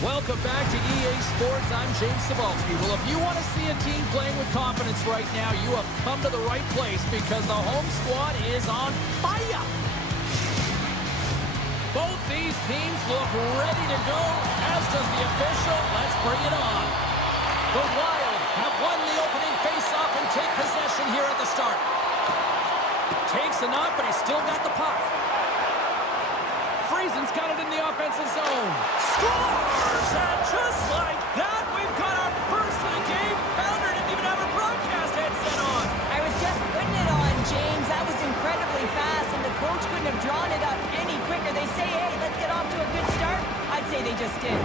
Welcome back to EA Sports. I'm James Cebulski. Well, if you want to see a team playing with confidence right now, you have come to the right place because the home squad is on fire. Both these teams look ready to go, as does the official. Let's bring it on. The Wild have won the opening faceoff and take possession here at the start. Takes a knock, but he's still got the puck. Friesen's got it in the offensive zone. Scores! And just like that, we've got our first of the game. Pounder didn't even have a broadcast headset on. I was just putting it on, James. That was incredibly fast, and the coach couldn't have drawn it up any quicker. They say, hey, let's get off to a good start. I'd say they just did.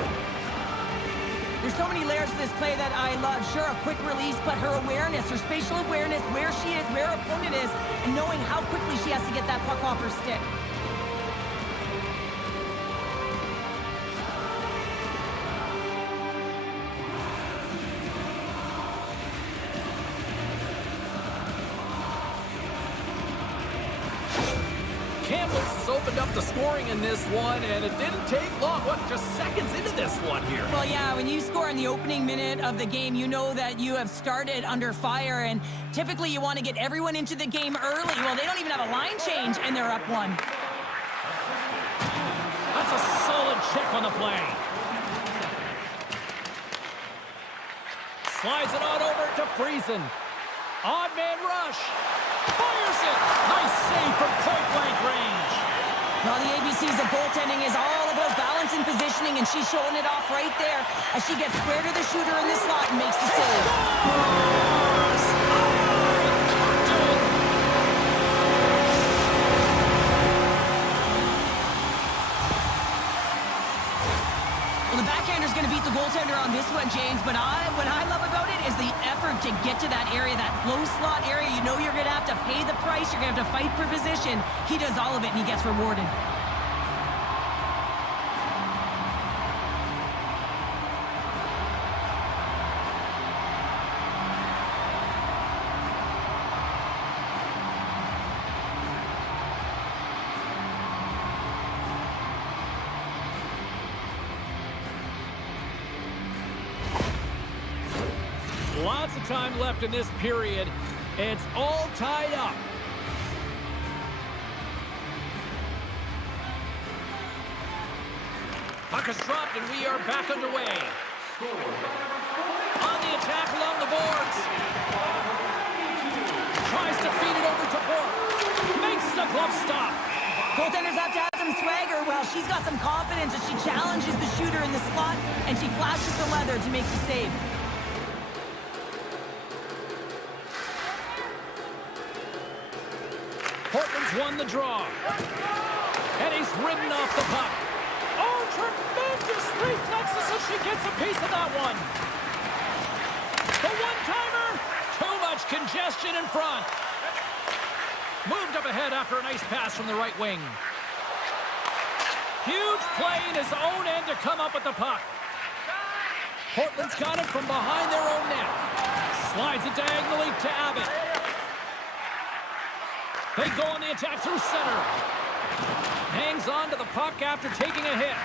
There's so many layers to this play that I love. Sure, a quick release, but her awareness, her spatial awareness, where she is, where her opponent is, and knowing how quickly she has to get that puck off her stick. Has opened up the scoring in this one, and it didn't take long. What, just seconds into this one here? Well, yeah, when you score in the opening minute of the game, you know that you have started under fire, and typically you want to get everyone into the game early. Well, they don't even have a line change, and they're up one. That's a solid check on the play. Slides it on over to Friesen. Odd man rush. Fires it! Nice save from point-blank range. Well, the ABCs of goaltending is all about balance and positioning, and she's showing it off right there as she gets square to the shooter in the slot and makes the save. Well, the backhander's going to beat the goaltender on this one, James, but what I love about it is the effort to get to that area, that low slot area. You know you're going to have to pay the price. You're going to have to fight for position. He does all of it, and he gets rewarded. Lots of time left in this period. It's all tied up. Puck is dropped, and we are back underway. On the attack along the boards. Tries to feed it over to Bork. Makes the glove stop. Goaltenders have to have some swagger. Well, she's got some confidence as she challenges the shooter in the slot, and she flashes the leather to make the save. Portland's won the draw. And he's ridden off the puck. Oh, tremendous reflexes as she gets a piece of that one. The one-timer. Too much congestion in front. Moved up ahead after a nice pass from the right wing. Huge play in his own end to come up with the puck. Portland's got it from behind their own net. Slides it diagonally to Abbott. They go on the attack through center. Hangs on to the puck after taking a hit.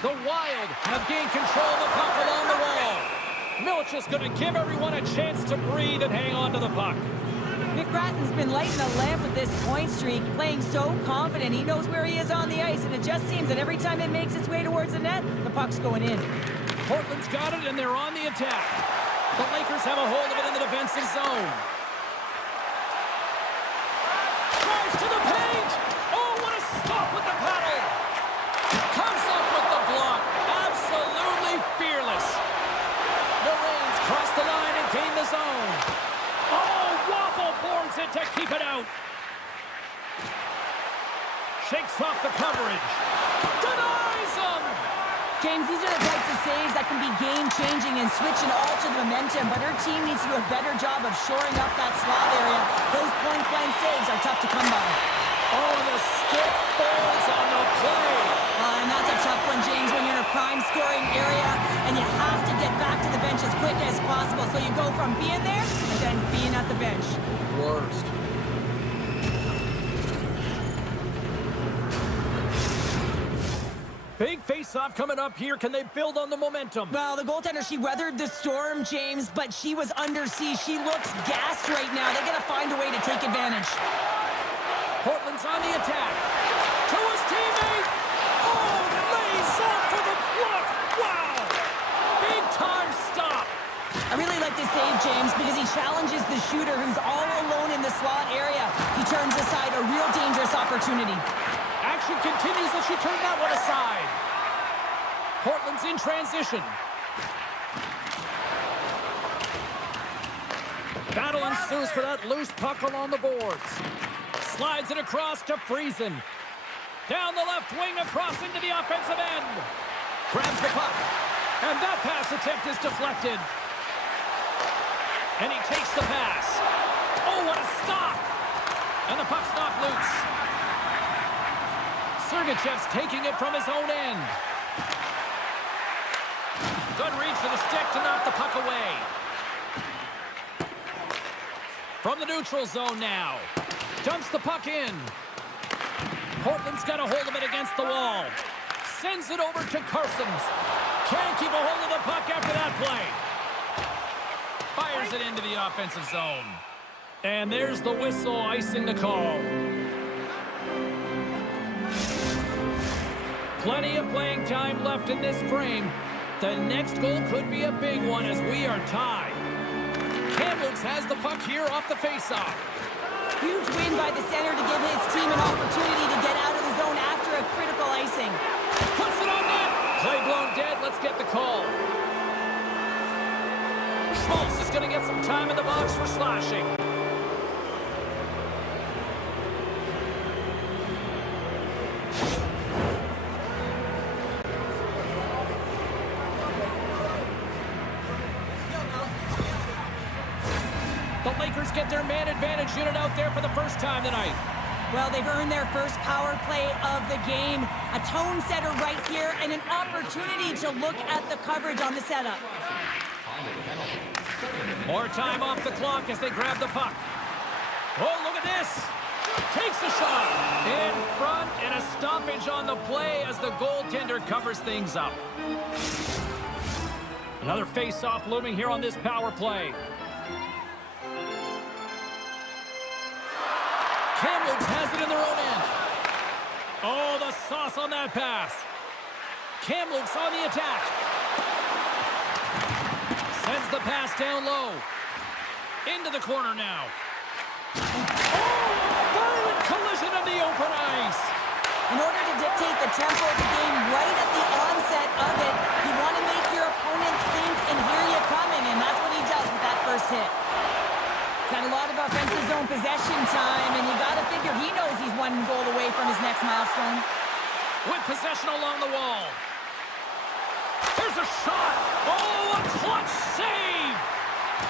The Wild have gained control of the puck along the wall. Milch is going to give everyone a chance to breathe and hang on to the puck. McGrattan's been lighting the lamp with this point streak, playing so confident. He knows where he is on the ice, and it just seems that every time it makes its way towards the net, the puck's going in. Portland's got it, and they're on the attack. The Lakers have a hold of it in the defensive zone. Drives to the paint! Oh, what a stop with the paddle! Comes up with the block. Absolutely fearless. Moran's crossed the line and gained the zone. Oh, waffle boards it to keep it out. Shakes off the coverage. Denies him! James, these are the types of saves that can be game-changing and switch and alter the momentum, but her team needs to do a better job of shoring up that slot area. Those point-blank saves are tough to come by. Oh, the stick falls on the play. And that's a tough one, James, when you're in a prime scoring area and you have to get back to the bench as quick as possible. So you go from being there and then being at the bench. Worst. Big face-off coming up here. Can they build on the momentum? Well, the goaltender, she weathered the storm, James, but she was under siege. She looks gassed right now. They got to find a way to take advantage. Portland's on the attack. To his teammate. Oh, lays up for the block. Wow. Big time stop. I really like this save, James, because he challenges the shooter who's all alone in the slot area. He turns aside a real dangerous opportunity. Action continues as she turned that one aside. Portland's in transition. Battle ensues for that loose puck along the boards. Slides it across to Friesen. Down the left wing across into the offensive end. Grabs the puck. And that pass attempt is deflected. And he takes the pass. Oh, what a stop! And the puck's knocked loose. Sergachev's taking it from his own end. Good reach for the stick to knock the puck away. From the neutral zone now. Dumps the puck in. Portland's got a hold of it against the wall. Sends it over to Carsons. Can't keep a hold of the puck after that play. Fires it into the offensive zone. And there's the whistle icing the call. Plenty of playing time left in this frame. The next goal could be a big one as we are tied. Kamloops has the puck here off the faceoff. Huge win by the center to give his team an opportunity to get out of the zone after a critical icing. Puts it on net. Play blown dead. Let's get the call. Schmaltz is going to get some time in the box for slashing. The Lakers get their man advantage unit out there for the first time tonight. Well, they've earned their first power play of the game. A tone setter right here and an opportunity to look at the coverage on the setup. More time off the clock as they grab the puck. Oh, look at this. Takes a shot. In front and a stoppage on the play as the goaltender covers things up. Another face-off looming here on this power play. Kamloops has it in their own end. Oh, the sauce on that pass. Kamloops on the attack. Sends the pass down low. Into the corner now. Oh, violent collision of the open ice. In order to dictate the tempo of the game right at the onset of it, you want to make your opponent think and hear you coming, and that's what he does with that first hit. Said a lot about offensive zone possession time, and you got to figure he knows he's one goal away from his next milestone. With possession along the wall. There's a shot. Oh, a clutch save.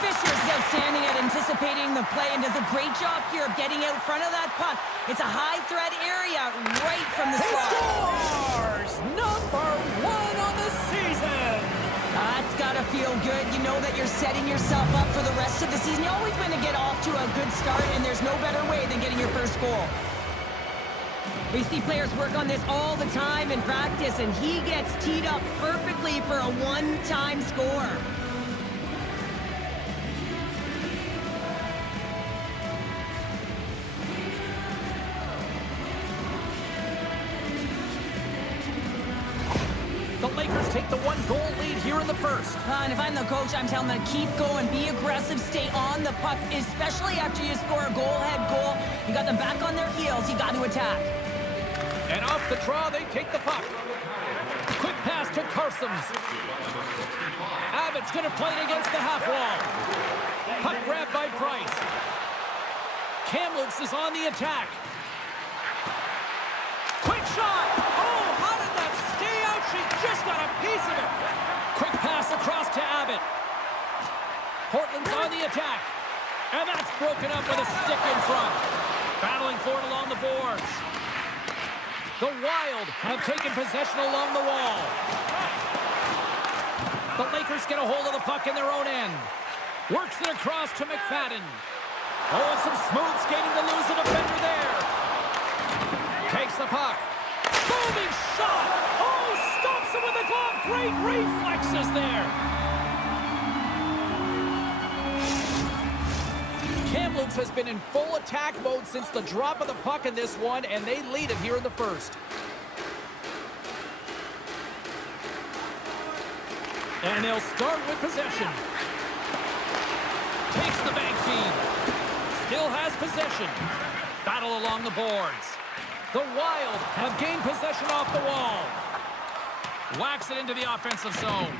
Fisher is outstanding at anticipating the play and does a great job here of getting out front of that puck. It's a high-threat area right from the He start. scores! Number 1 on the season. That's got to feel good. You know that you're setting yourself up for the rest of the season. You always want to get off to a good start, and there's no better way than getting your first goal. We see players work on this all the time in practice, and he gets teed up perfectly for a one-time score. The Lakers take the 1-goal lead here in the first. And if I'm the coach, I'm telling them to keep going, be aggressive, stay on the puck, especially after you score a goal-head goal. You got them back on their heels. You got to attack. And off the draw, they take the puck. Quick pass to Carsons. Abbott's going to play it against the half wall. Puck grabbed by Price. Kamloops is on the attack. Quick shot! Oh, how did that stay out? She just got a piece of it. Quick pass across to Abbott. Portland's on the attack. And that's broken up with a stick in front. Battling for it along the boards. The Wild have taken possession along the wall. The Lakers get a hold of the puck in their own end. Works it across to McFadden. Oh, and some smooth skating to lose the defender there. Takes the puck. Booming shot. Oh, stops it with a glove. Great reflexes there. Kamloops has been in full attack mode since the drop of the puck in this one, and they lead it here in the first. And they'll start with possession. Takes the bank feed. Still has possession. Battle along the boards. The Wild have gained possession off the wall. Whacks it into the offensive zone.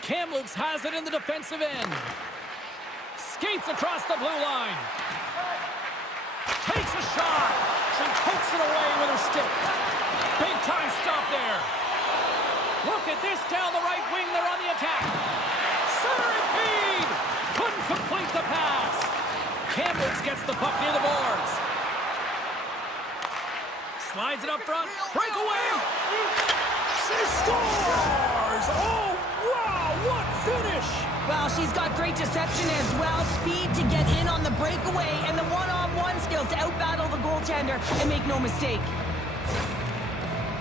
Kamloops has it in the defensive end. Skates across the blue line. Takes a shot. She pokes it away with her stick. Big time stop there. Look at this down the right wing. They're on the attack. Centering feed. Couldn't complete the pass. Kamloops gets the puck near the boards. Slides it up front. Breakaway. She scores. Oh, wow. What finish. Well, she's got great deception as well, speed to get in on the breakaway, and the one-on-one skills to outbattle the goaltender and make no mistake.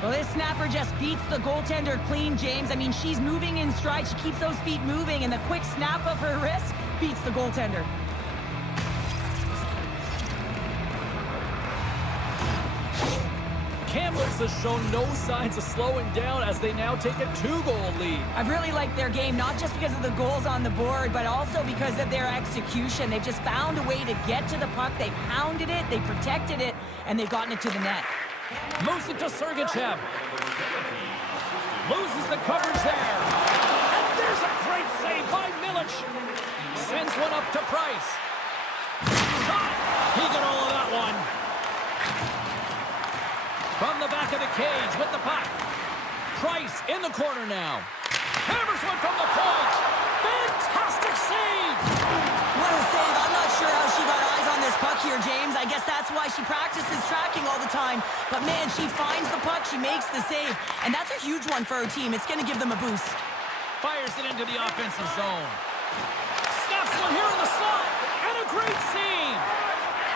Well, this snapper just beats the goaltender clean, James. I mean, she's moving in stride. She keeps those feet moving, and the quick snap of her wrist beats the goaltender. Kamloops has shown no signs of slowing down as they now take a 2-goal lead. I've really liked their game, not just because of the goals on the board, but also because of their execution. They've just found a way to get to the puck. They pounded it, they protected it, and they've gotten it to the net. Moves it to Sergachev. Loses the coverage there. And there's a great save by Milic. Sends one up to Price. Shot! He got all of that one. From the back of the cage with the puck. Price in the corner now. Hammers one from the point. Fantastic save! What a save. I'm not sure how she got eyes on this puck here, James. I guess that's why she practices tracking all the time. But man, she finds the puck, she makes the save. And that's a huge one for her team. It's going to give them a boost. Fires it into the offensive zone. Snaps one here in the slot. And a great save.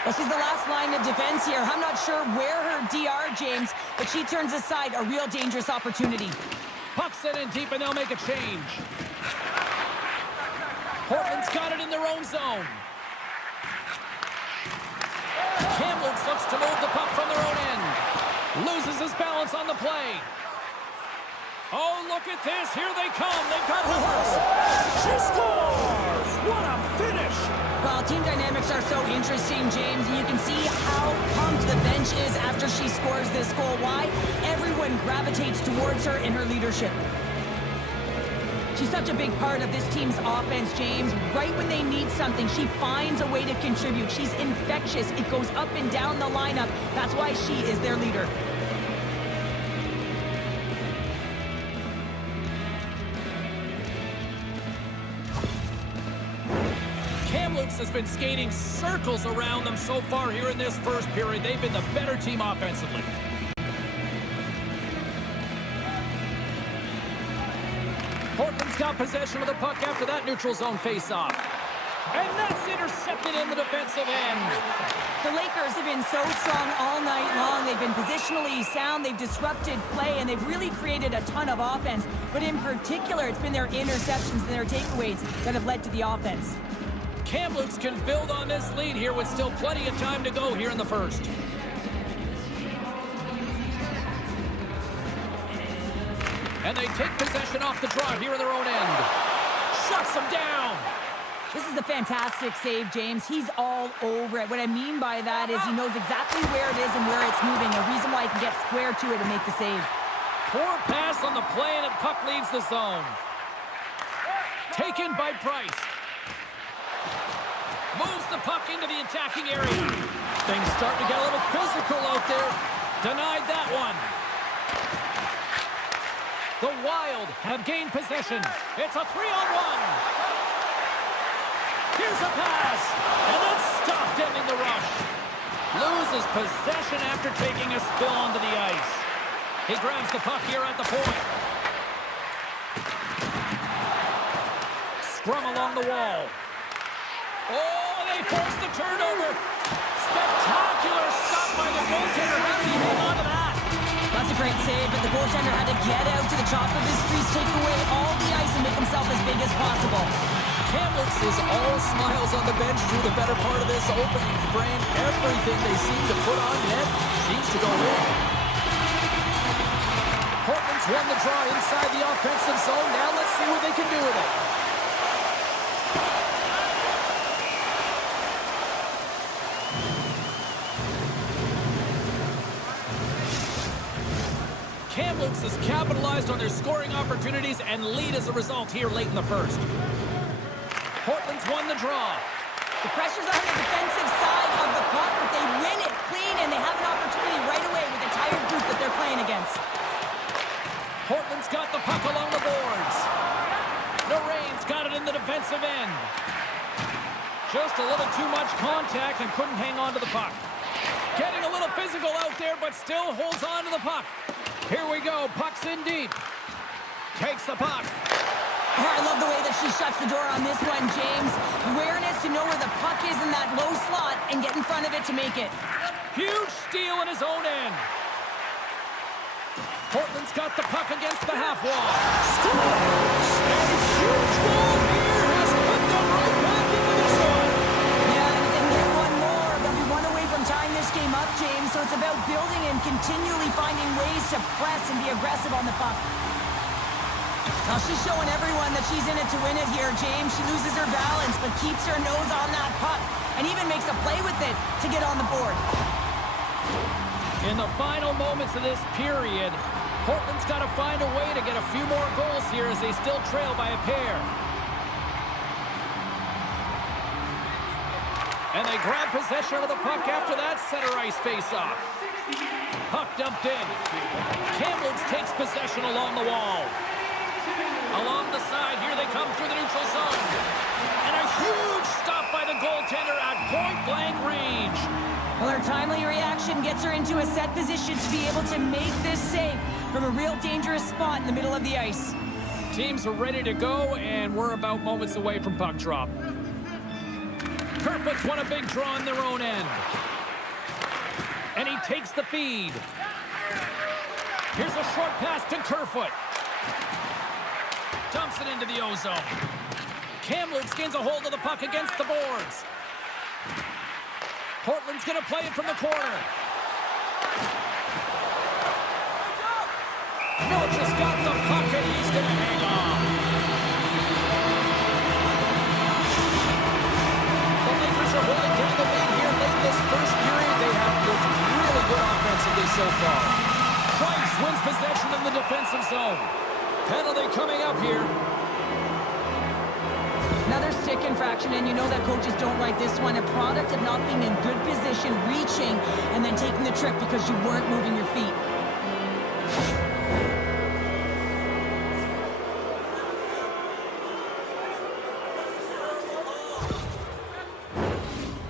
Well, she's the last line of defense here. I'm not sure where her DR, James, but she turns aside a real dangerous opportunity. Puck sent in deep, and they'll make a change. Portland's got it in their own zone. Kamloops looks to move the puck from their own end. Loses his balance on the play. Oh, look at this. Here they come. They've got horse. She scores! What a finish! Well, team dynamics are so interesting, James, and you can see how pumped the bench is after she scores this goal. Why? Everyone gravitates towards her in her leadership. She's such a big part of this team's offense, James. Right when they need something, she finds a way to contribute. She's infectious. It goes up and down the lineup. That's why she is their leader. Kamloops has been skating circles around them so far here in this first period. They've been the better team offensively. Portland's got possession of the puck after that neutral zone face-off. And that's intercepted in the defensive end. The Lakers have been so strong all night long. They've been positionally sound. They've disrupted play, and they've really created a ton of offense. But in particular, it's been their interceptions and their takeaways that have led to the offense. Kamloops can build on this lead here with still plenty of time to go here in the first. And they take possession off the draw here in their own end. Shuts them down. This is a fantastic save, James. He's all over it. What I mean by that is he knows exactly where it is and where it's moving. A reason why he can get square to it and make the save. Poor pass on the play, and the puck leaves the zone. Taken by Price. Moves the puck into the attacking area. Things starting to get a little physical out there. Denied that one. The Wild have gained possession. It's a 3-on-1. Here's a pass, and it's stopped ending the rush. Loses possession after taking a spill onto the ice. He grabs the puck here at the point. Scrum along the wall. Oh, they forced the turnover. Spectacular stop by the goaltender. How did he hold on to that? That's a great save, but the goaltender had to get out to the top of his crease, take away all the ice, and make himself as big as possible. Kamloops is all smiles on the bench through the better part of this opening frame. Everything they seem to put on net seems to go in. Portland's won the draw inside the offensive zone. Now let's see what they can do with it. Kamloops has capitalized on their scoring opportunities and lead as a result here late in the first. Portland's won the draw. The pressure's on the defensive side of the puck, but they win it clean, and they have an opportunity right away with the tired group that they're playing against. Portland's got the puck along the boards. Narain's got it in the defensive end. Just a little too much contact and couldn't hang on to the puck. Getting a little physical out there, but still holds on to the puck. Here we go. Puck's in deep. Takes the puck. Oh, I love the way that she shuts the door on this one, James. Awareness to know where the puck is in that low slot and get in front of it to make it. Huge steal in his own end. Portland's got the puck against the half wall. Scores! And a huge goal here has put them right back into this one. Yeah, and if they can get one more, they'll be one away from tying this game up, James. So it's about building and continually finding ways to press and be aggressive on the puck. Now she's showing everyone that she's in it to win it here, James. She loses her balance, but keeps her nose on that puck and even makes a play with it to get on the board. In the final moments of this period, Portland's got to find a way to get a few more goals here as they still trail by a pair. And they grab possession of the puck after that center ice face-off. Puck dumped in. Kamloops takes possession along the wall. Along the side, here they come through the neutral zone. And a huge stop by the goaltender at point-blank range. Well, her timely reaction gets her into a set position to be able to make this save from a real dangerous spot in the middle of the ice. Teams are ready to go, and we're about moments away from puck drop. Kerfoot's won a big draw on their own end. And he takes the feed. Here's a short pass to Kerfoot. Dumps it into the O-zone. Kamloops gains a hold of the puck against the boards. Portland's going to play it from the corner. Milch's got the puck, and he's going to hang on. The Lakers are holding down the lead here late this first period. They have looked really good offensively so far. Price wins possession in the defensive zone. Penalty coming up here. another stick infraction, and you know that coaches don't write this one. A product of not being in good position, reaching, and then taking the trip because you weren't moving your feet.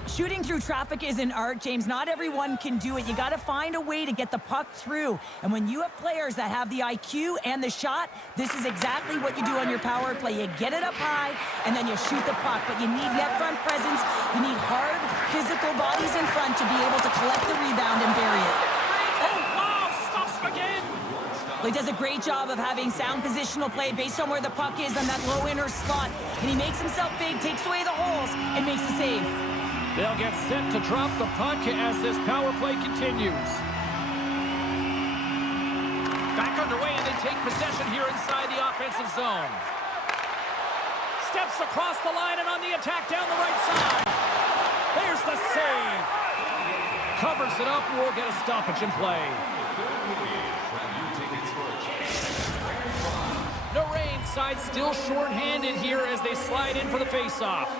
Shooting through traffic is an art, James. Not everyone can do it. You got to find a way to get the puck through. And when you have players that have the IQ and the shot, this is exactly what you do on your power play. You get it up high, and then you shoot the puck. But you need net front presence. You need hard, physical bodies in front to be able to collect the rebound and bury it. Oh, wow! Stops again! Well, he does a great job of having sound positional play based on where the puck is on that low inner slot. And he makes himself big, takes away the holes, and makes the save. They'll get set to drop the puck as this power play continues. Back underway, and they take possession here inside the offensive zone. Steps across the line and on the attack down the right side. There's the save. Covers it up, and we'll get a stoppage in play. No rain, side still short-handed here as they slide in for the face-off.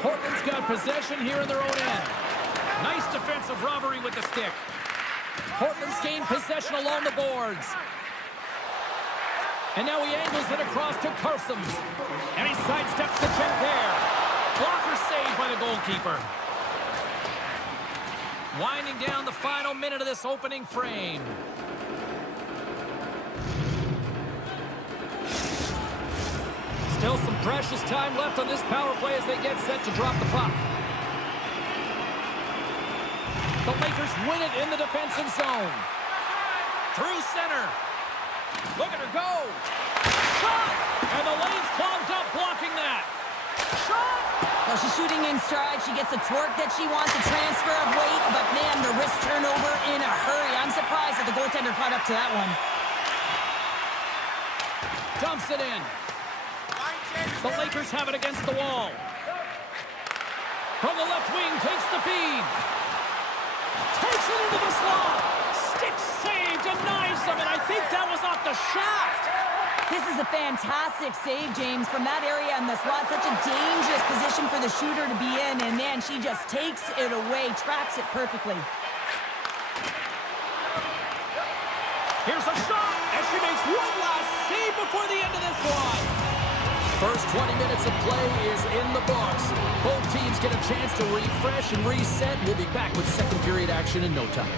Portland's got possession here in their own end. Nice defensive robbery with the stick. Portland's gained possession along the boards. And now he angles it across to Carsons. And he sidesteps the check there. Blocker saved by the goalkeeper. Winding down the final minute of this opening frame. Still some precious time left on this power play as they get set to drop the puck. The Lakers win it in the defensive zone. Through center. Look at her go. Shot! And the lane's clogged up blocking that. Shot! Well, she's shooting in stride. She gets the torque that she wants, a transfer of weight, but man, the wrist turnover in a hurry. I'm surprised that the goaltender caught up to that one. Dumps it in. The Lakers have it against the wall. From the left wing, takes the feed. Takes it into the slot. Stick save, denies him, and I think that was off the shaft. This is a fantastic save, James, from that area in the slot. Such a dangerous position for the shooter to be in, and man, she just takes it away, tracks it perfectly. Here's a shot, and she makes one last save before the end of this one. First 20 minutes of play is in the books. Both teams get a chance to refresh and reset. We'll be back with second period action in no time.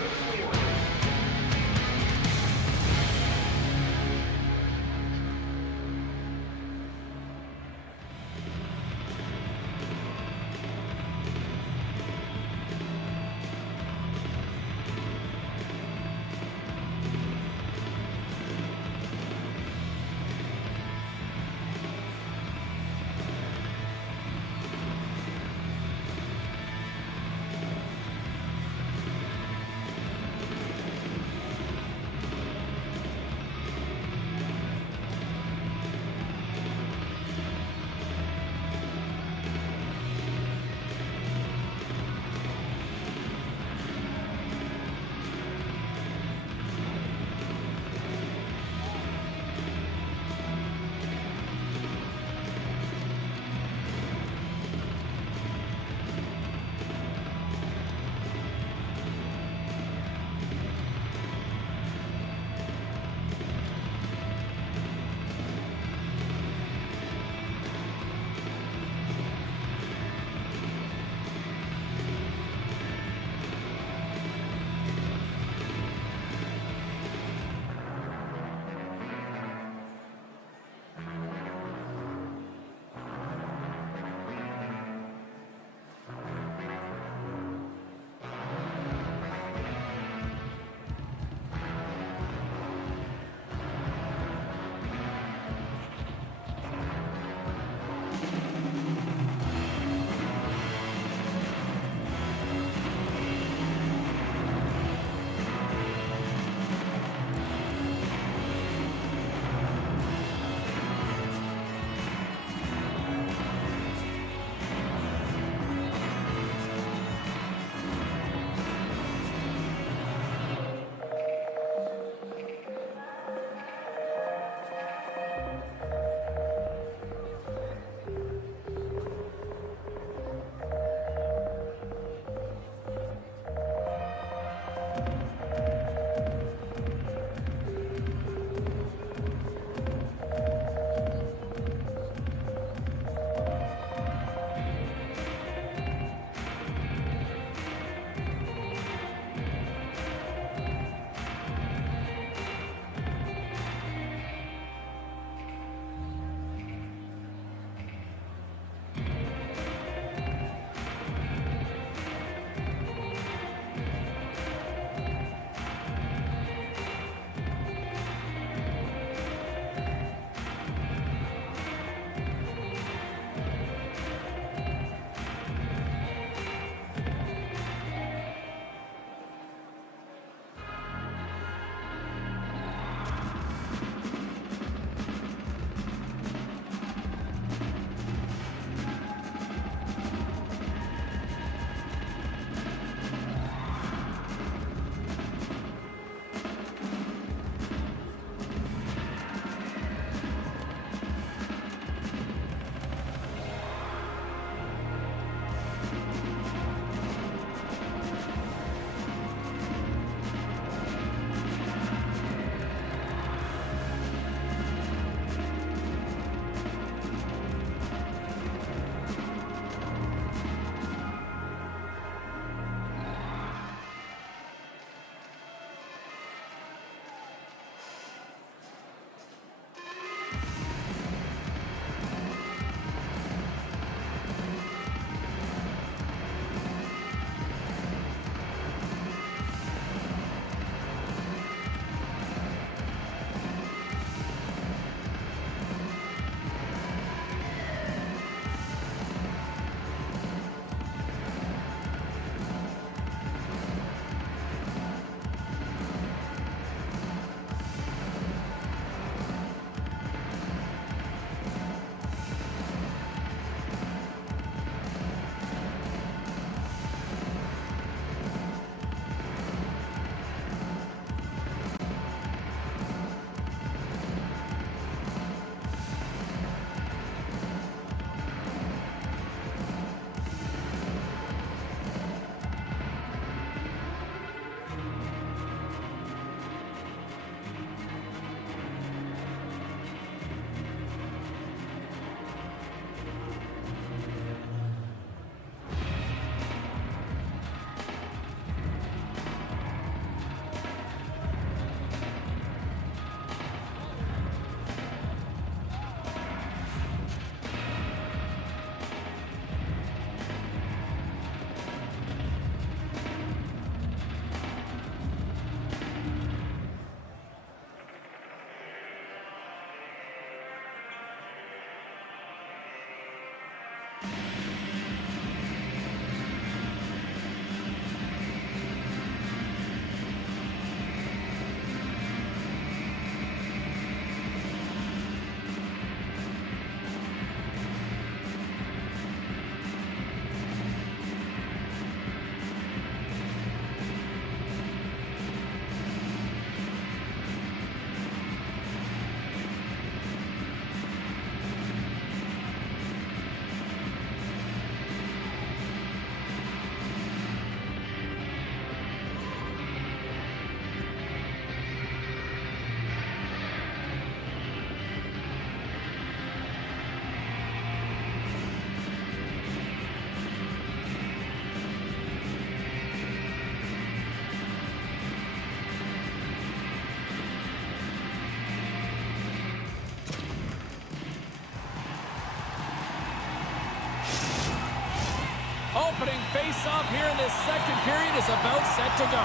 opening face-off here in this second period is about set to go.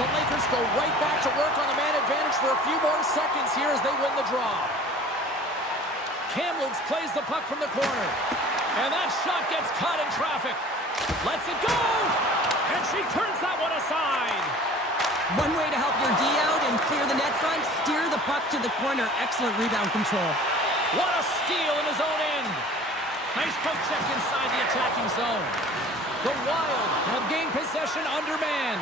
The Lakers go right back to work on the man advantage for a few more seconds here as they win the draw. Kamloops plays the puck from the corner. And that shot gets caught in traffic. Lets it go! And she turns that one aside. One way to help your D out and clear the net front, steer the puck to the corner. Excellent rebound control. What a steal in his own end. Nice poke check inside the attacking zone. The Wild have gained possession undermanned.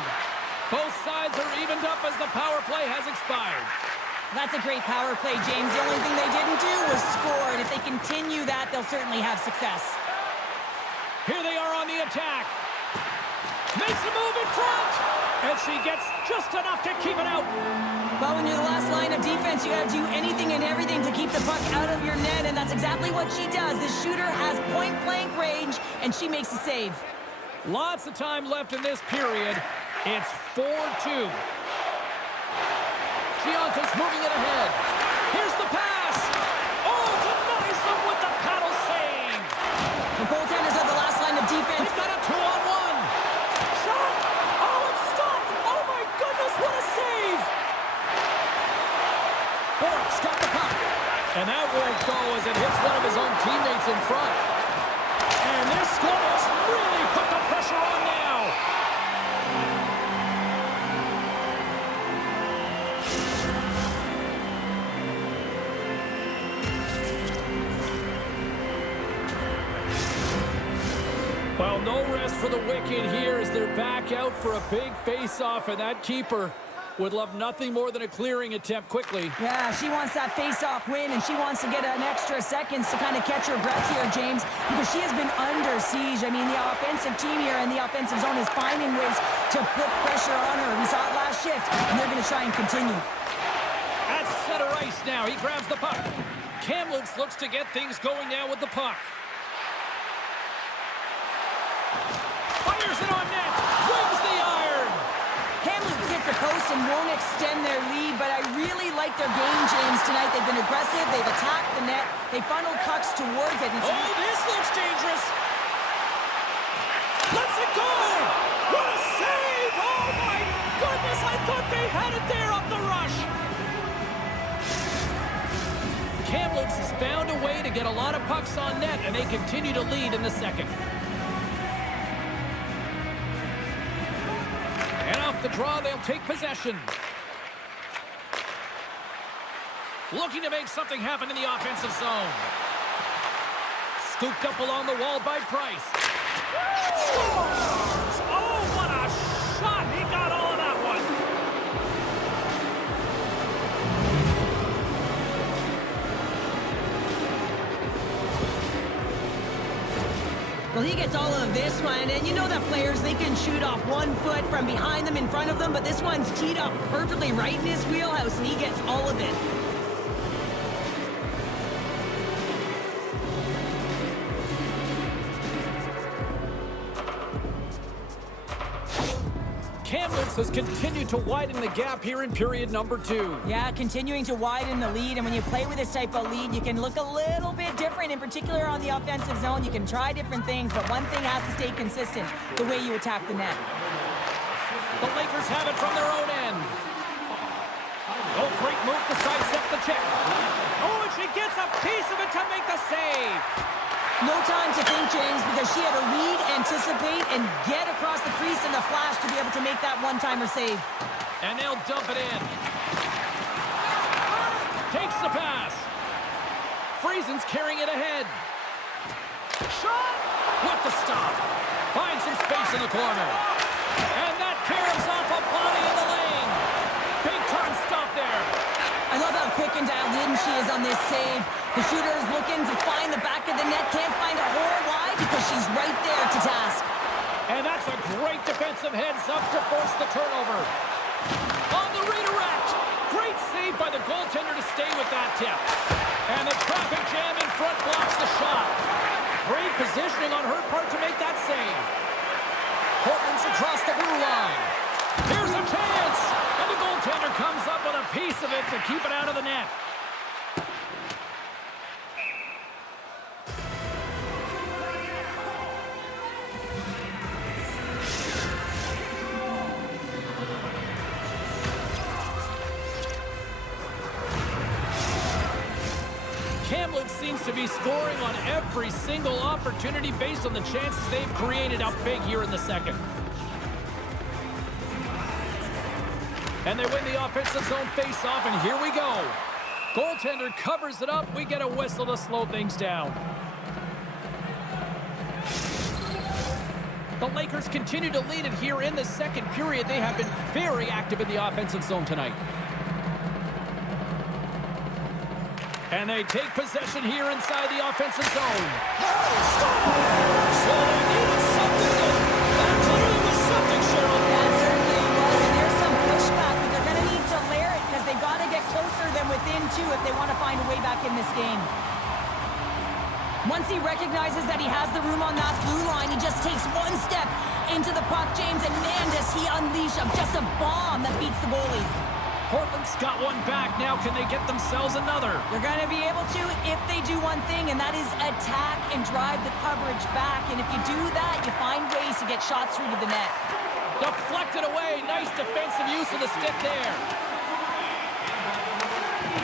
Both sides are evened up as the power play has expired. That's a great power play, James. The only thing they didn't do was score, and if they continue that, they'll certainly have success. Here they are on the attack. Makes a move in front. And she gets just enough to keep it out. Well, when you're the last line of defense, you got to do anything and everything to keep the puck out of your net, and that's exactly what she does. The shooter has point-blank range, and she makes a save. Lots of time left in this period. It's 4-2. Gianta's moving it ahead. Here's the pass. Oh, denies them with the paddle save. The goaltenders are the last line of defense. He's got a 2-on-1. Shot. Oh, it's stopped. Oh, my goodness, what a save. Bork's got the puck. And that won't go as it hits one of his own teammates in front. And this score has really put the pressure on now. Well, no rest for the Wicked here as they're back out for a big face-off, and that keeper would love nothing more than a clearing attempt quickly. Yeah, she wants that face-off win, and she wants to get an extra seconds to kind of catch her breath here, James, because she has been under siege. I mean, the offensive team here in the offensive zone is finding ways to put pressure on her. We saw it last shift, and they're going to try and continue. At center ice now, he grabs the puck. Kamloops looks to get things going now with the puck. Fires it on net. Wins the iron. Kamloops hits the post and won't extend their lead, but I really like their game, James, tonight. They've been aggressive. They've attacked the net. They funneled pucks towards it. Oh, this looks dangerous. Lets it go. What a save. Oh, my goodness. I thought they had it there off the rush. Kamloops has found a way to get a lot of pucks on net, and they continue to lead in the second. And off the draw, they'll take possession. Looking to make something happen in the offensive zone. Scooped up along the wall by Price. Scores! Oh, what a shot! He got all of that one. Well, he gets all of this one, and you know that players, they can shoot off 1 foot from behind them, in front of them, but this one's teed up perfectly right in his wheelhouse, and he gets all of it. Kamloops has continued to widen the gap here in period number 2. Yeah, continuing to widen the lead, and when you play with this type of lead, you can look a little bit different, in particular on the offensive zone. You can try different things, but one thing has to stay consistent, the way you attack the net. The Lakers have it from their own end. Oh, great move to sidestep the check. Oh, and she gets a piece of it to make the save. No time to think, James, because she had to read, anticipate, and get across the crease in the flash to be able to make that one-timer save. And they'll dump it in. Takes the pass. Friesen's carrying it ahead. Shot! With the stop. Finds some space in the corner. And that caroms off a body in the lane. Big time stop there. I love how quick and dialed in she is on this save. The shooter is looking to find the back of the net. Can't find a hole. Why? Because she's right there to task. And that's a great defensive heads-up to force the turnover. On the redirect. Great save by the goaltender to stay with that tip. And the traffic jam in front blocks the shot. Great positioning on her part to make that save. Portland's across the blue line. Here's a chance. And the goaltender comes up with a piece of it to keep it out of the net. Kamloops seems to be scoring on every single opportunity based on the chances they've created up big here in the second. And they win the offensive zone face-off, and here we go. Goaltender covers it up. We get a whistle to slow things down. The Lakers continue to lead it here in the second period. They have been very active in the offensive zone tonight. And they take possession here inside the offensive zone. Score! So they needed something, and that clearly was something, Cheryl. That certainly was, and there's some pushback, but they're going to need to layer it because they've got to get closer than within two if they want to find a way back in this game. Once he recognizes that he has the room on that blue line, he just takes one step into the puck, James, and man, does he unleash just a bomb that beats the goalie. Portland's got one back. Now can they get themselves another? They're going to be able to if they do one thing, and that is attack and drive the coverage back. And if you do that, you find ways to get shots through to the net. Deflected away. Nice defensive use of the stick there.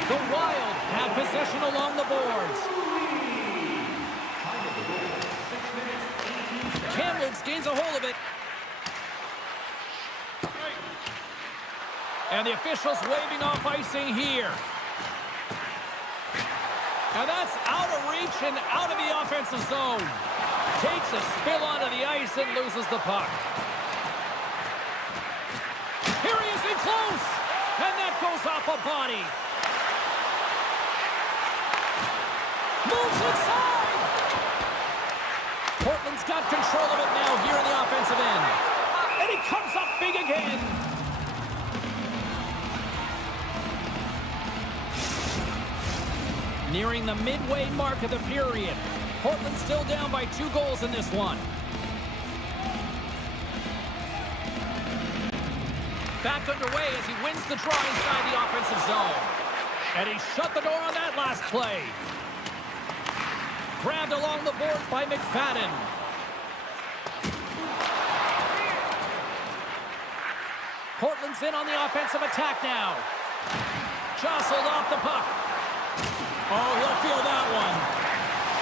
The Wild have possession along the boards. Kamloops gains a hold of it. And the officials waving off icing here. And that's out of reach and out of the offensive zone. Takes a spill onto the ice and loses the puck. Here he is in close. And that goes off a body. Moves inside. Portland's got control of it now here in the offensive end. And he comes up big again. Nearing the midway mark of the period. Portland still down by 2 goals in this one. Back underway as he wins the draw inside the offensive zone. And he shut the door on that last play. Grabbed along the boards by McFadden. Portland's in on the offensive attack now. Jostled off the puck. Oh, he'll feel that one.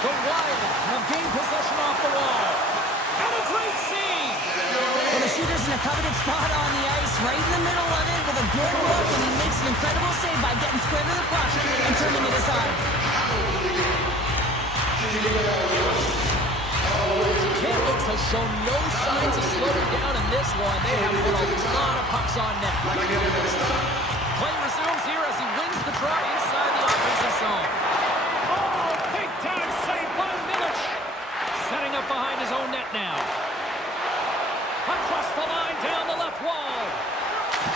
The Wild have gained possession off the wall. And a great save! Well, the shooter's in a coveted spot on the ice, right in the middle of it with a good look, and he makes an incredible save by getting square to the puck and turning it aside. Kamloops has shown no signs of slowing down in this one. They have put a lot of pucks on net. Play resumes here as he wins the draw inside the offensive zone. Oh, big time save by Milic. Setting up behind his own net now. Across the line, down the left wall.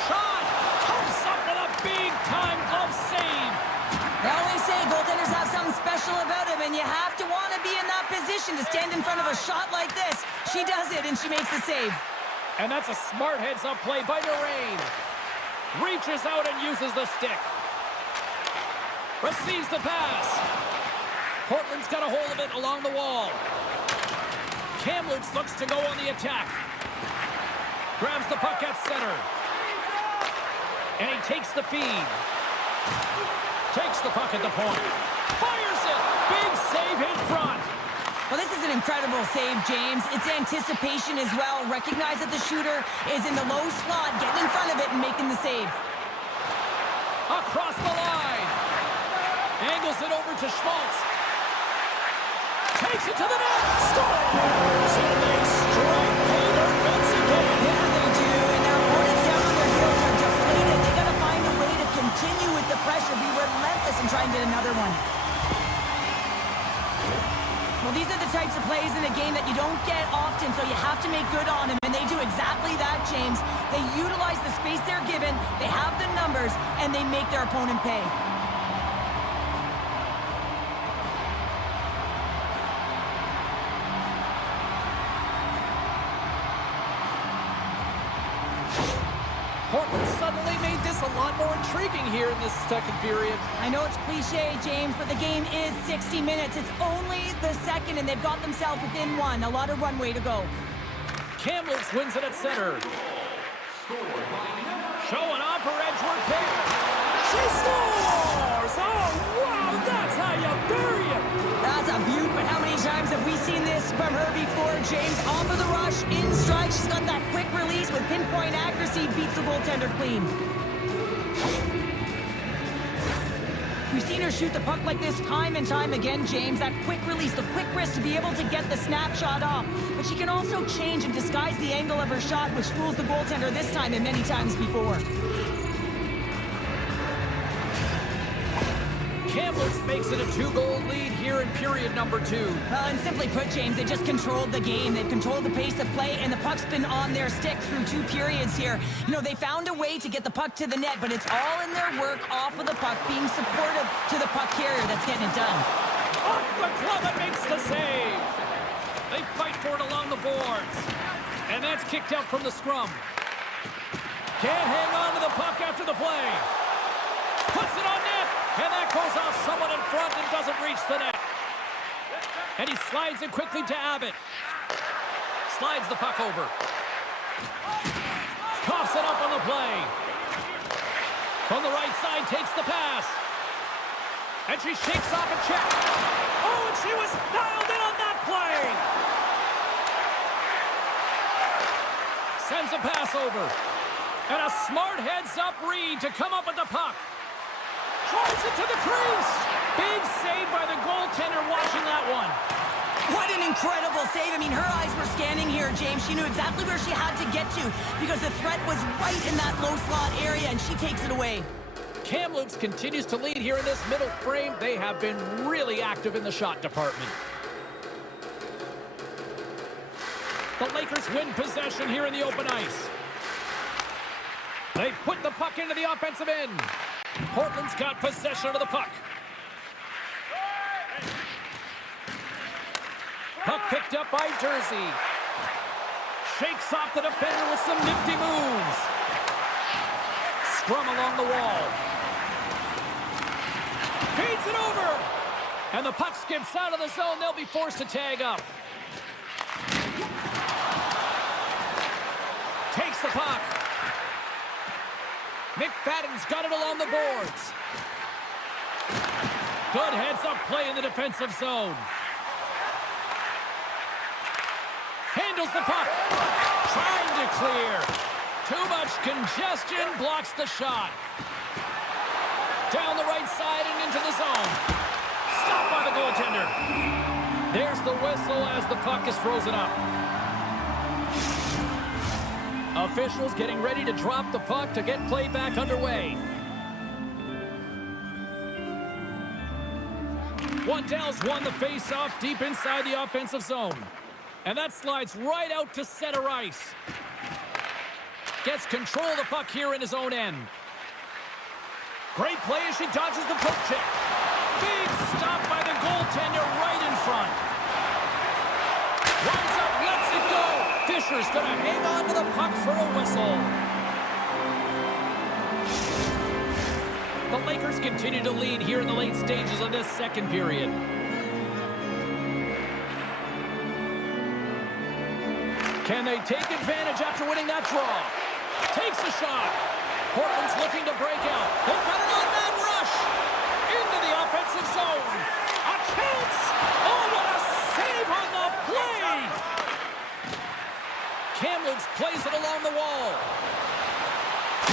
Shot comes up with a big time glove save. They always say goaltenders have something special about him, and you have to want to be in that position to stand in front of a shot like this. She does it, and she makes the save. And that's a smart heads-up play by Narain. Reaches out and uses the stick. Receives the pass. Portland's got a hold of it along the wall. Kamloops looks to go on the attack. Grabs the puck at center. And he takes the feed. Takes the puck at the point. Fires it. Big save in front. Well, this is an incredible save, James. It's anticipation as well. Recognize that the shooter is in the low slot, getting in front of it and making the save. Across the line. Angles it over to Schmaltz. Takes it to the net. Scores! And they strike pay dirt once again. Yeah, they do. And now opponents down on their heels are deflated. They got to find a way to continue with the pressure, be relentless, and try and get another one. Well, these are the types of plays in a game that you don't get often, so you have to make good on them, and they do exactly that, James. They utilize the space they're given, they have the numbers, and they make their opponent pay. Portland suddenly made this a lot more intriguing here in this second period. I know it's cliche, James, but the game is 60 minutes. It's only the second, and they've got themselves within one. A lot of runway to go. Kamloops wins it at center. Showing off her edge work there. She scores! Oh, wow, that's how you bury it. times have we seen this from her before, James? Off of the rush, in stride, she's got that quick release with pinpoint accuracy, beats the goaltender clean. We've seen her shoot the puck like this time and time again, James. That quick release, the quick wrist to be able to get the snapshot off. But she can also change and disguise the angle of her shot, which fools the goaltender this time and many times before. Kamloops makes it a 2-goal lead here in period number 2. Well, and simply put, James, they just controlled the game. They've controlled the pace of play, and the puck's been on their stick through 2 periods here. You know, they found a way to get the puck to the net, but it's all in their work off of the puck, being supportive to the puck carrier that's getting it done. Off the glove and makes the save. They fight for it along the boards. And that's kicked out from the scrum. Can't hang on to the puck after the play. Puts it on net. And that goes off someone in front and doesn't reach the net. And he slides it quickly to Abbott. Slides the puck over. Coughs it up on the play. From the right side, takes the pass. And she shakes off a check. Oh, and she was dialed in on that play. Sends a pass over. And a smart heads-up read to come up with the puck. Drives it to the crease. Big save by the goaltender watching that one. What an incredible save. I mean, her eyes were scanning here, James. She knew exactly where she had to get to because the threat was right in that low slot area, and she takes it away. Kamloops continues to lead here in this middle frame. They have been really active in the shot department. The Lakers win possession here in the open ice. They put the puck into the offensive end. Portland's got possession of the puck. Puck picked up by Jersey. Shakes off the defender with some nifty moves. Scrum along the wall. Feeds it over. And the puck skips out of the zone. They'll be forced to tag up. Takes the puck. McFadden's got it along the boards. Good heads-up play in the defensive zone. Handles the puck. Trying to clear. Too much congestion. Blocks the shot. Down the right side and into the zone. Stopped by the goaltender. There's the whistle as the puck is frozen up. Officials getting ready to drop the puck to get play back underway. Waddell's won the face-off deep inside the offensive zone. And that slides right out to center ice. Gets control of the puck here in his own end. Great play as she dodges the poke check. Big stop by the goaltender right in front. Winds up, lets it go. Fisher's going to hang on to the puck for a whistle. The Lakers continue to lead here in the late stages of this second period. Can they take advantage after winning that draw? Takes a shot. Portland's looking to break out. They've got an on-man rush. Into the offensive zone. A chance. Oh, what a save on the play. Kamloops plays it along the wall.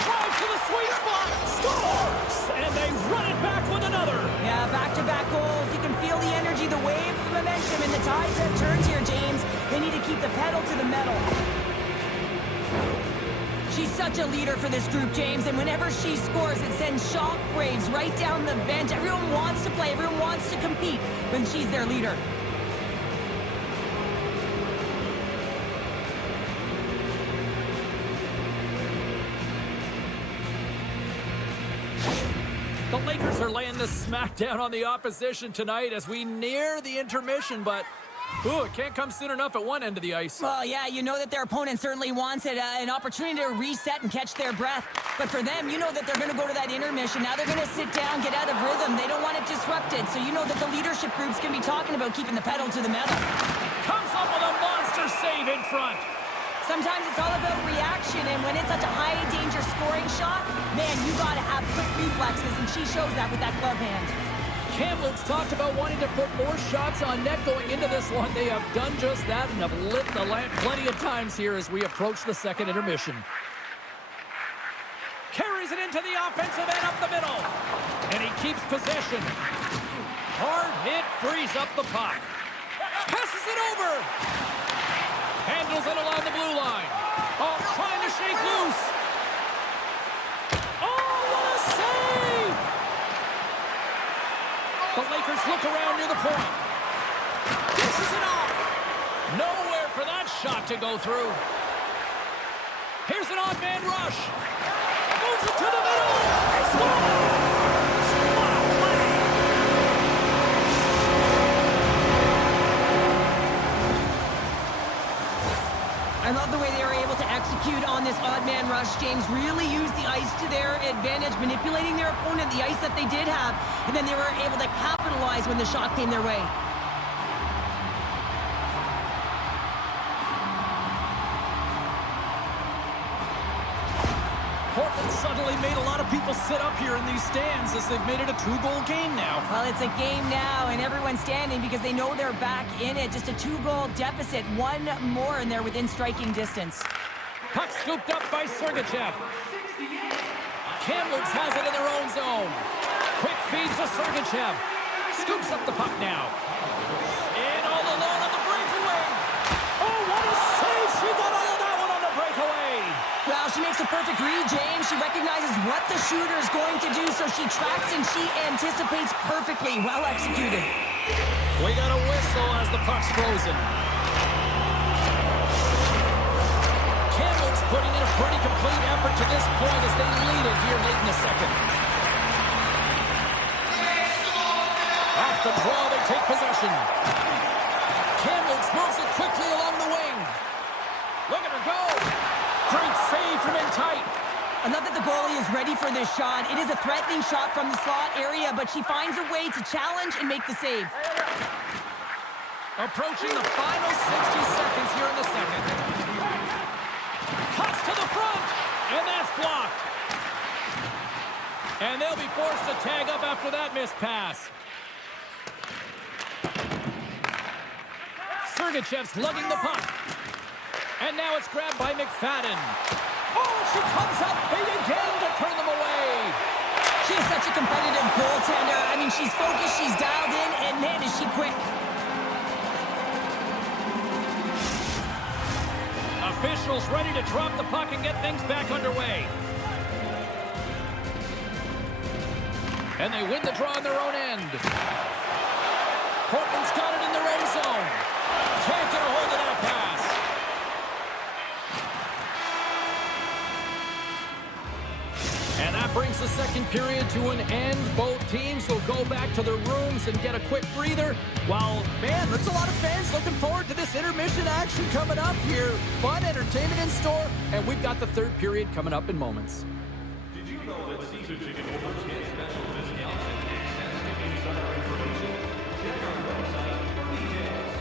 Drives to the sweet spot. Scores. And they run it back with another. Yeah, back-to-back goals. You can feel the energy, the wave, the momentum, and the tides have turned here, James. They need to keep the pedal to the metal. She's such a leader for this group, James, and whenever she scores, it sends shockwaves right down the bench. Everyone wants to play, everyone wants to compete when she's their leader. The Lakers are laying the smackdown on the opposition tonight as we near the intermission, but ooh, it can't come soon enough at one end of the ice. Well, yeah, you know that their opponent certainly wants it, an opportunity to reset and catch their breath. But for them, you know that they're going to go to that intermission. Now they're going to sit down, get out of rhythm. They don't want it disrupted. So you know that the leadership group's going to be talking about keeping the pedal to the metal. Comes up with a monster save in front. Sometimes it's all about reaction, and when it's such a high-danger scoring shot, man, you got to have quick reflexes, and she shows that with that glove hand. Campbell's talked about wanting to put more shots on net going into this one. They have done just that and have lit the lamp plenty of times here as we approach the second intermission. Carries it into the offensive end up the middle. And he keeps possession. Hard hit, frees up the puck. Passes it over. Handles it along the blue line. Oh, trying to shake loose. Oh, what a save! The Lakers look around near the point. Dishes it off. Nowhere for that shot to go through. Here's an odd man rush. Moves it to the middle. He scores! What a play! I love the way they were able to execute on this odd man rush. James really used the ice to their advantage, manipulating their opponent, the ice that they did have, and then they were able to capitalize when the shot came their way. Portland suddenly made a lot of people sit up here in these stands as they've made it a 2-goal game now. Well, it's a game now, and everyone's standing because they know they're back in it. Just a 2-goal deficit. One more, and they're within striking distance. Puck scooped up by Sergachev. Kamloops has it in their own zone. Quick feed to Sergachev. Scoops up the puck now. In all alone on the breakaway. Oh, what a save! She got all of that one on the breakaway. Well, she makes a perfect read, James. She recognizes what the shooter's going to do, so she tracks and she anticipates perfectly. Well executed. We got a whistle as the puck's frozen. Kamloops putting in a pretty complete effort to this point as they lead it here late in the second. Off the draw, they take possession. Kamloops moves it quickly along the wing. Look at her go. Great save from in tight. I love that the goalie is ready for this shot. It is a threatening shot from the slot area, but she finds a way to challenge and make the save. Approaching the final 60 seconds here in the second. Cuts to the front, and that's blocked. And they'll be forced to tag up after that missed pass. Sergachev's lugging the puck. And now it's grabbed by McFadden. Oh, she comes up big again to turn them away. She is such a competitive goaltender. I mean, she's focused, she's dialed in, and man, is she quick. Officials ready to drop the puck and get things back underway. And they win the draw on their own end. Portland's got it in their own zone. Can't get a hold of that pass. And that brings the second period to an end. Both teams will go back to their rooms and get a quick breather. While, man, there's a lot of fans looking forward to this intermission action coming up here. Fun entertainment in store, and we've got the third period coming up in moments. Did you know that season ticket holders get special discounts and access to insider information? Check our website for details.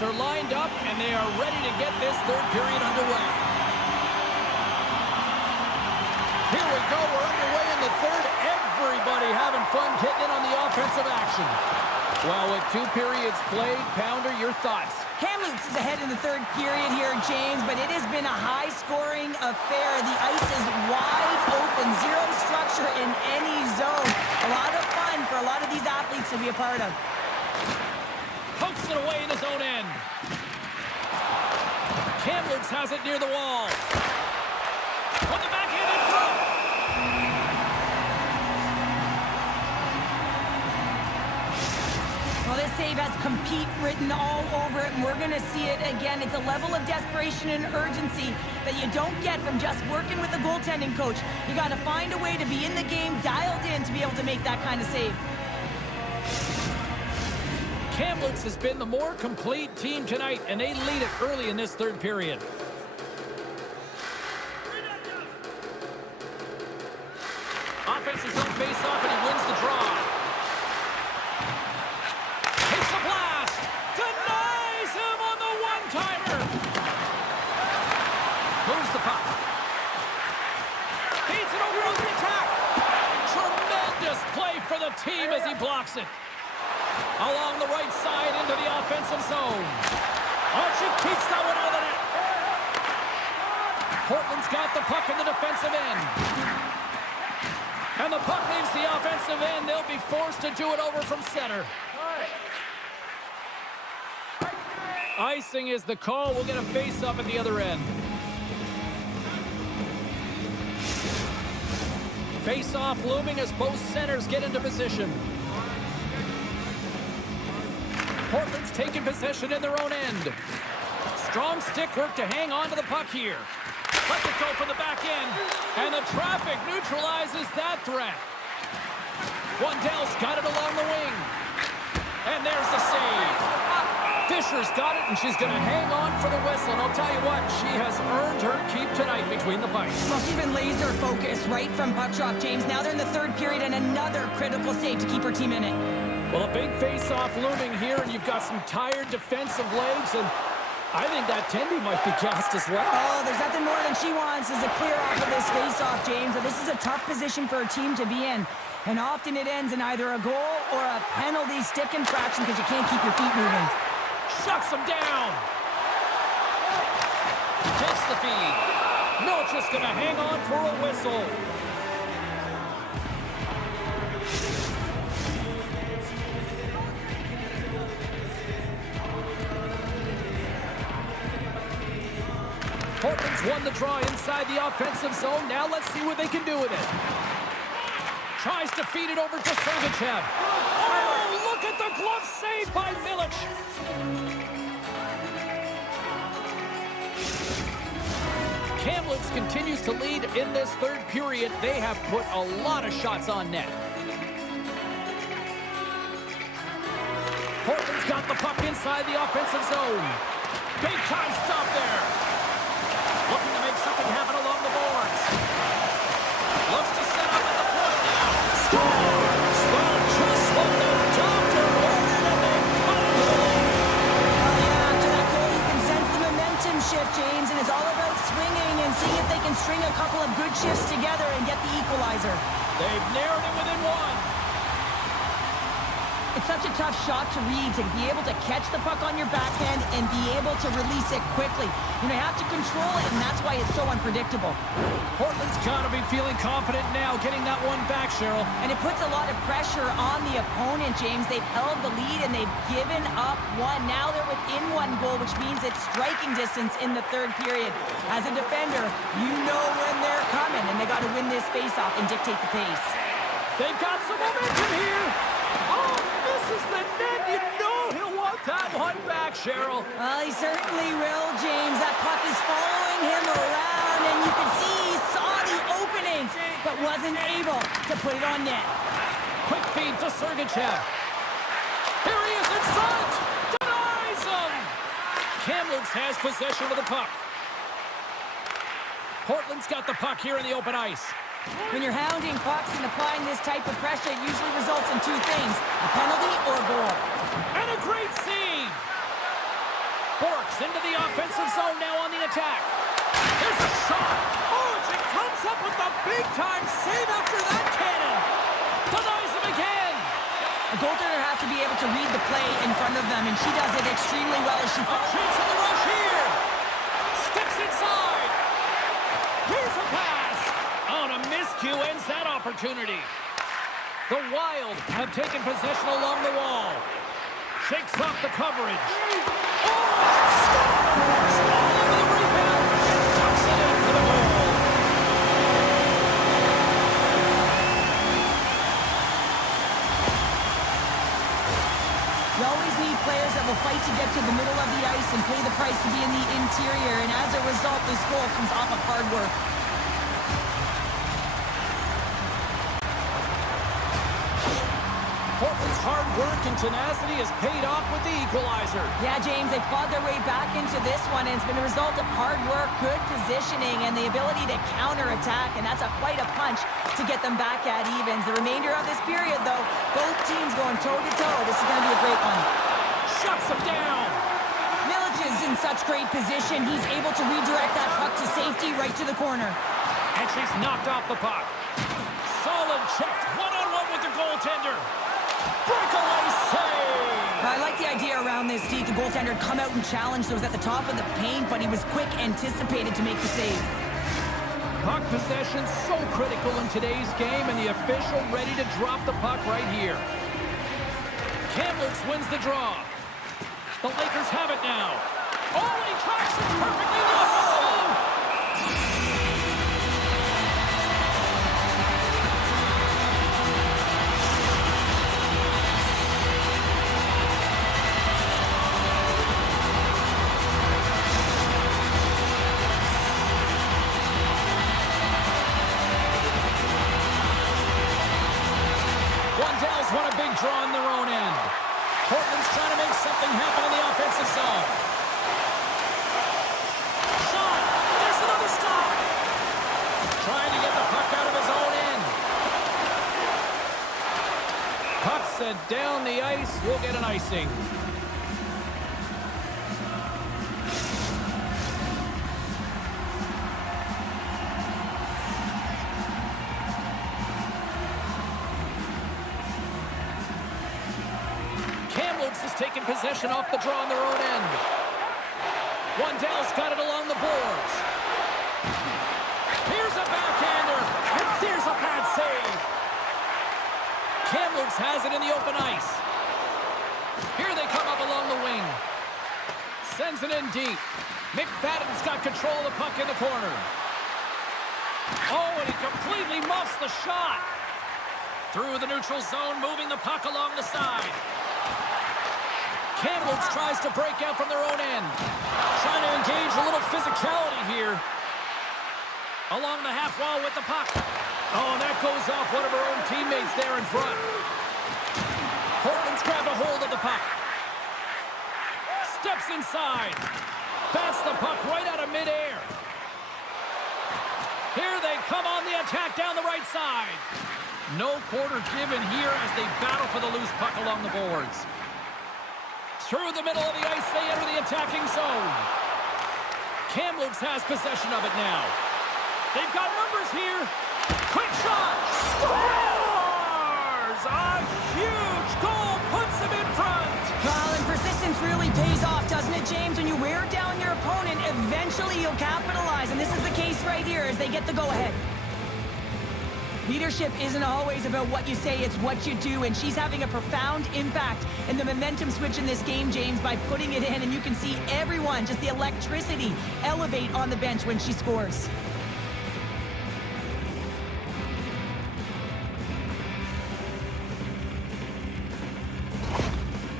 Offenses are lined up, and they are ready to get this third period underway. Here we go. We're underway in the third. Everybody having fun getting in on the offensive action. Well, with 2 periods played, Pounder, your thoughts? Kamloops is ahead in the third period here, James, but it has been a high-scoring affair. The ice is wide open, zero structure in any zone. A lot of fun for a lot of these athletes to be a part of. Pokes it away in his own end. Kamloops has it near the wall. On the backhand in front. Well, this save has compete written all over it, and we're going to see it again. It's a level of desperation and urgency that you don't get from just working with a goaltending coach. You got to find a way to be in the game, dialed in to be able to make that kind of save. Kamloops has been the more complete team tonight, and they lead it early in this third period. Offense's own face-off, and he wins the draw. Takes a blast. Denies him on the one-timer. Moves the puck. Feeds it over to the attack. Tremendous play for the team as he blocks it. Along the right side into the offensive zone. Archie keeps that one out of the net. Portland's got the puck in the defensive end. And the puck leaves the offensive end. They'll be forced to do it over from center. Icing is the call. We'll get a face-off at the other end. Face-off looming as both centers get into position. Portland's taking possession in their own end. Strong stick work to hang on to the puck here. Lets it go from the back end. And the traffic neutralizes that threat. Wandell's got it along the wing. And there's the save. Fisher's got it, and she's going to hang on for the whistle. And I'll tell you what, she has earned her keep tonight between the pipes. Well, she's been laser focused right from puck drop, James. Now they're in the third period, and another critical save to keep her team in it. Well, a big face-off looming here, and you've got some tired defensive legs, and I think that Tendy might be gassed as well. Oh, there's nothing more than she wants is a clear off of this face-off, James. But this is a tough position for a team to be in. And often it ends in either a goal or a penalty stick infraction because you can't keep your feet moving. Shuts him down. Takes the feed. Milch's going to hang on for a whistle. Portland's won the draw inside the offensive zone. Now let's see what they can do with it. Tries to feed it over to Sergachev. Oh, look at the glove save by Milic. Kamloops continues to lead in this third period. They have put a lot of shots on net. Portland's got the puck inside the offensive zone. Big time stop there. Looking to make something happen along the boards. Looks to set up at the point now. Scores! Well, just what the doctor ordered, and they cut it to the lead. Oh, yeah, after that goal, you can sense the momentum shift, James, and it's all about swinging and seeing if they can string a couple of good shifts together and get the equalizer. They've narrowed it within one. It's such a tough shot to read, to be able to catch the puck on your backhand and be able to release it quickly. You know, you have to control it, and that's why it's so unpredictable. Portland's got to be feeling confident now, getting that one back, Cheryl. And it puts a lot of pressure on the opponent, James. They've held the lead, and they've given up one. Now they're within one goal, which means it's striking distance in the third period. As a defender, you know when they're coming, and they got to win this faceoff and dictate the pace. They've got some momentum here. Oh, misses the net. You know he'll want that one back, Cheryl. Well, he certainly will, James. That puck is following him around, and you can see he saw the opening, but wasn't able to put it on net. Quick feed to Sergachev. Here he is in front. Denies him. Kamloops has possession of the puck. Portland's got the puck here in the open ice. When you're hounding pucks and applying this type of pressure, it usually results in two things, a penalty or a goal. And a great save. Steps into the offensive zone now on the attack. There's a shot. Oh, she comes up with a big-time save after that cannon. Denies him again. A goaltender has to be able to read the play in front of them, and she does it extremely well as she... A chance on the rush here. Steps inside. Here's a pass. Oh, and a miscue ends that opportunity. The Wild have taken possession along the wall. Shakes off the coverage. Oh, scores! All over the rebound and tucks it into the goal. You always need players that will fight to get to the middle of the ice and pay the price to be in the interior, and as a result, this goal comes off of hard work. Portland's hard work and tenacity has paid off with the equalizer. Yeah, James, they clawed their way back into this one, and it's been a result of hard work, good positioning, and the ability to counterattack, and that's quite a punch to get them back at evens. The remainder of this period, though, both teams going toe-to-toe. This is going to be a great one. Shuts him down. Milic is in such great position. He's able to redirect that puck to safety right to the corner. And she's knocked off the puck. Solid check. One-on-one with the goaltender. Breakaway save! I like the idea around this, Steve. The goaltender come out and challenge those at the top of the paint, but he was quick, anticipated to make the save. Puck possession so critical in today's game, and the official ready to drop the puck right here. Kamloops wins the draw. The Lakers have it now. Oh, and he tracks it perfectly in the offensive end. Won a big draw in their own end. Portland's trying to make something happen in the offensive zone. Shot! There's another stop! Trying to get the puck out of his own end. Puck sent down the ice. We'll get an icing. Has taken possession off the draw on their own end. Wandell's got it along the boards. Here's a backhander, and there's a pad save. Kamloops has it in the open ice. Here they come up along the wing. Sends it in deep. McFadden's got control of the puck in the corner. Oh, and he completely muffs the shot. Through the neutral zone, moving the puck along the side. Kamloops tries to break out from their own end. Trying to engage a little physicality here. Along the half wall with the puck. Oh, and that goes off one of her own teammates there in front. Portland's grabbed a hold of the puck. Steps inside. Bats the puck right out of midair. Here they come on the attack down the right side. No quarter given here as they battle for the loose puck along the boards. Through the middle of the ice, they enter the attacking zone. Kamloops has possession of it now. They've got numbers here. Quick shot. Scores! A huge goal puts them in front. Well, and persistence really pays off, doesn't it, James? When you wear down your opponent, eventually you'll capitalize. And this is the case right here as they get the go-ahead. Leadership isn't always about what you say, it's what you do, and she's having a profound impact in the momentum switch in this game, James, by putting it in, and you can see everyone, just the electricity, elevate on the bench when she scores.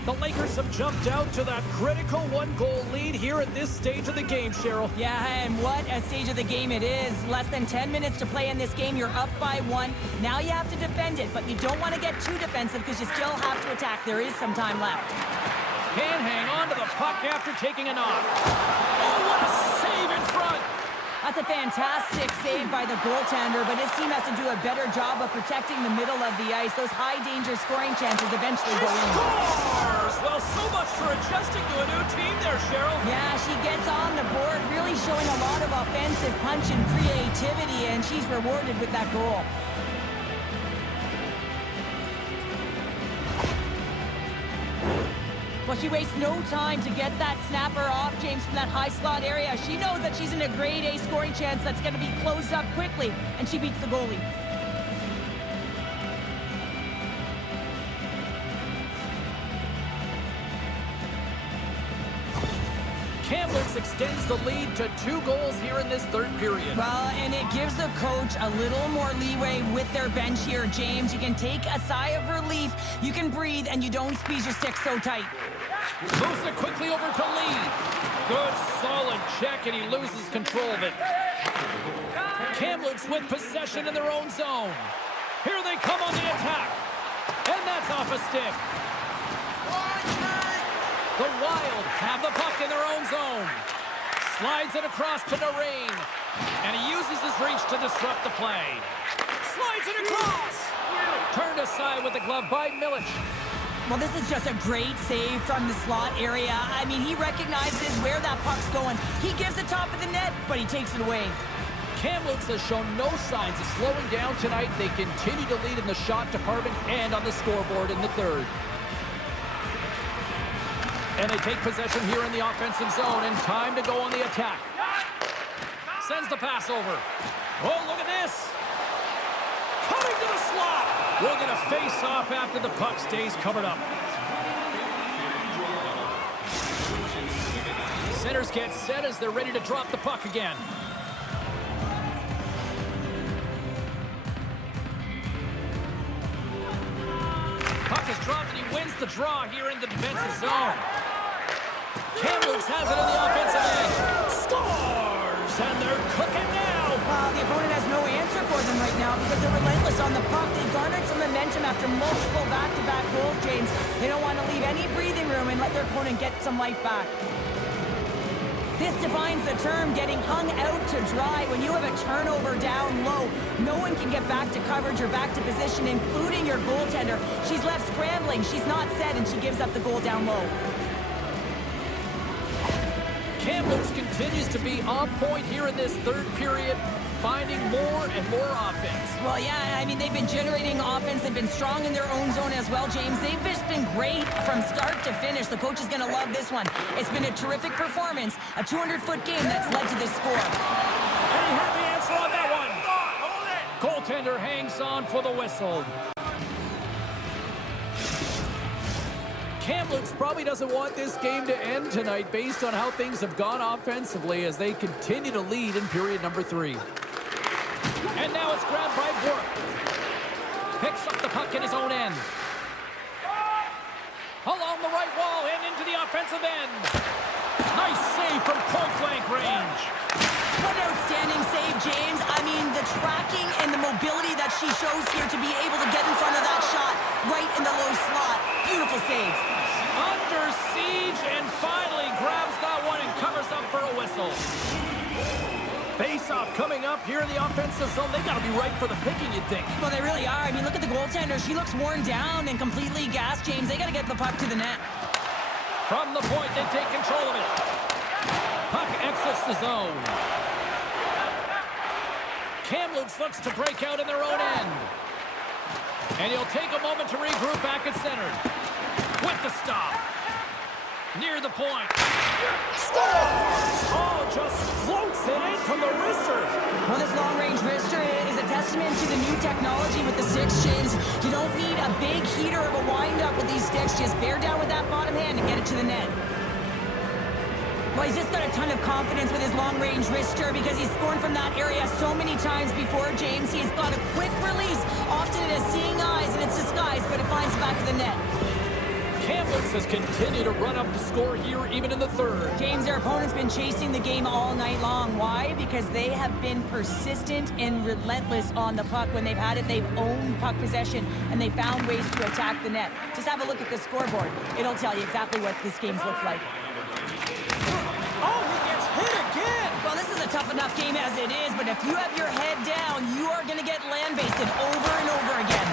The Lakers have jumped out to that critical one-goal lead here at this stage of the game, Cheryl. Yeah, and what a stage of the game it is. Less than 10 minutes to play in this game. You're up by 1. Now you have to defend it, but you don't want to get too defensive because you still have to attack. There is some time left. Can't hang on to the puck after taking a knock. Oh, what a save in front! That's a fantastic save by the goaltender, but his team has to do a better job of protecting the middle of the ice. Those high-danger scoring chances eventually go in. Scores! Well, so much for adjusting to a new team there, Cheryl. Yeah, she gets on the board, really showing a lot of offensive punch and creativity, and she's rewarded with that goal. Well, she wastes no time to get that snapper off, James, from that high slot area. She knows that she's in a grade A scoring chance that's going to be closed up quickly, and she beats the goalie. Kamloops extends the lead to 2 goals here in this third period. Well, and it gives the coach a little more leeway with their bench here, James. You can take a sigh of relief, you can breathe, and you don't squeeze your stick so tight. Moves it quickly over to Lee. Good, solid check, and he loses control of it. Kamloops with possession in their own zone. Here they come on the attack. And that's off a stick. The Wild have the puck in their own zone. Slides it across to Narain. And he uses his reach to disrupt the play. Slides it across. Turned aside with the glove by Milic. Well, this is just a great save from the slot area. I mean, he recognizes where that puck's going. He gives the top of the net, but he takes it away. Kamloops has shown no signs of slowing down tonight. They continue to lead in the shot department and on the scoreboard in the third. And they take possession here in the offensive zone, and time to go on the attack. Sends the pass over. Oh, look at this. Coming to the slot. We're going to face off after the puck stays covered up. Centers get set as they're ready to drop the puck again. Puck is dropped, and he wins the draw here in the defensive zone. Kamloops has it on the offensive end. Scores! And they're cooking now. The opponent has no answer for them right now because they're relentless on the puck. They garnered some momentum after multiple back-to-back goals, James. They don't want to leave any breathing room and let their opponent get some life back. This defines the term getting hung out to dry. When you have a turnover down low, no one can get back to coverage or back to position, including your goaltender. She's left scrambling. She's not set, and she gives up the goal down low. Kamloops continues to be on point here in this third period, finding more and more offense. Well, yeah, I mean, they've been generating offense. They've been strong in their own zone as well, James. They've just been great from start to finish. The coach is going to love this one. It's been a terrific performance, a 200-foot game that's led to this score. And he had the answer on that one. Goaltender hangs on for the whistle. Kamloops probably doesn't want this game to end tonight based on how things have gone offensively as they continue to lead in period number 3. And now it's grabbed by Bork. Picks up the puck in his own end. Along the right wall and into the offensive end. Nice save from point-blank range. What an outstanding save, James. I mean, the tracking and the mobility that she shows here to be able to get in front of that shot right in the low slot. Beautiful save. Under siege and finally grabs that one and covers up for a whistle. Face-off coming up here in the offensive zone. They got to be right for the picking, you'd think. Well, they really are. I mean, look at the goaltender. She looks worn down and completely gassed, James. They got to get the puck to the net. From the point, they take control of it. Puck exits the zone. Kamloops looks to break out in their own end. And he'll take a moment to regroup back at center. With the stop. Near the point. Scores! Oh, just floats it in from the wrister. Well, this long-range wrister is a testament to the new technology with the sticks, James. You don't need a big heater of a wind-up with these sticks. Just bear down with that bottom hand and get it to the net. Well, he's just got a ton of confidence with his long-range wrister because he's scored from that area so many times before, James. He's got a quick release. Often it has seeing eyes and it's disguised, but it finds back to the net. Kamloops has continued to run up the score here even in the third. James, their opponent's been chasing the game all night long. Why? Because they have been persistent and relentless on the puck. When they've had it, they've owned puck possession, and they found ways to attack the net. Just have a look at the scoreboard. It'll tell you exactly what this game's looked like. Oh, he gets hit again! Well, this is a tough enough game as it is, but if you have your head down, you are going to get land-basted over and over again.